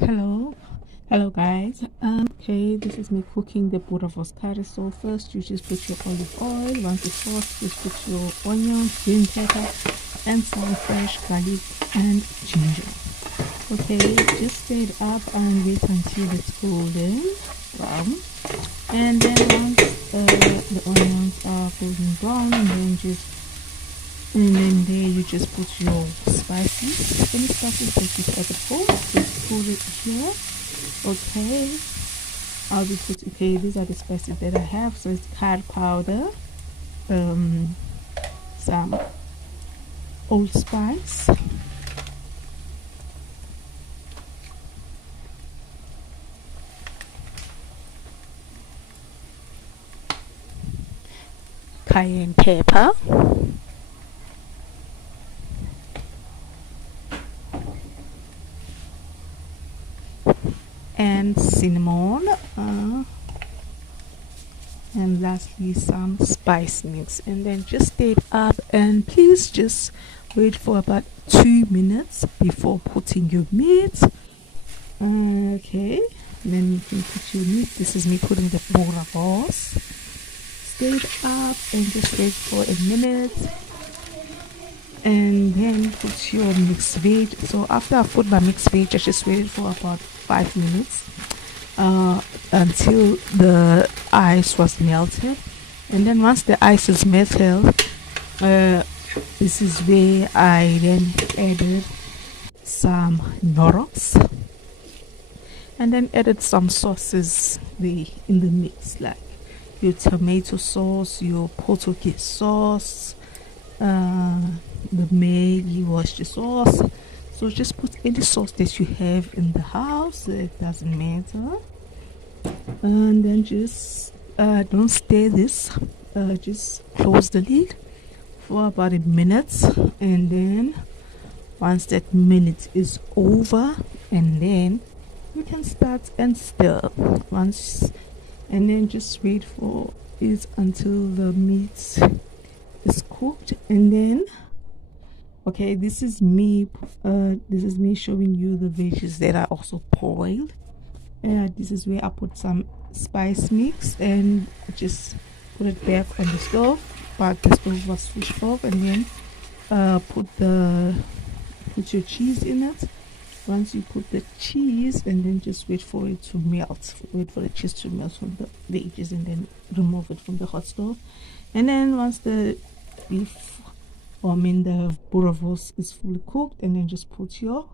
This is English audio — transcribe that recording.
Hello guys. Okay, this is me cooking the Boerewors Curry. So first you just put your olive oil. Once it's hot, just put your onions, green pepper, and some fresh garlic and ginger. Okay, just stir it up and wait until it's golden brown. And then once the onions are golden brown, and then there you just put your spices, any spices that you have at home, just put it here. Okay, okay, these are the spices that I have. So it's curry powder, some allspice, cayenne pepper, and cinnamon, and lastly some spice mix. And then just stir it up, and please just wait for about 2 minutes before putting your meat. Okay, then you can put your meat. This is me putting the boerewors. Stir it up and just wait for a minute, and then put your mixed veg. So after I put my mixed veg, I just waited for about 5 minutes until the ice was melted. And then once the ice is melted, this is where I then added some noodles and then added some sauces in the mix, like your tomato sauce, your Portuguese sauce, the Maggi Worcester sauce. So just put any sauce that you have in the house, it doesn't matter. And then just don't stir this, just close the lid for about a minute, and then once that minute is over, and then you can start and stir and then just wait for it until the meat is cooked. And then okay, this is me showing you the veggies that are also boiled. This is where I put some spice mix and just put it back on the stove, but the stove was switched off. And then put your cheese in it. Once you put the cheese, and then just wait for it to melt, wait for the cheese to melt from the veggies, and then remove it from the hot stove. And then once the beef, the boerewors is fully cooked, and then just put your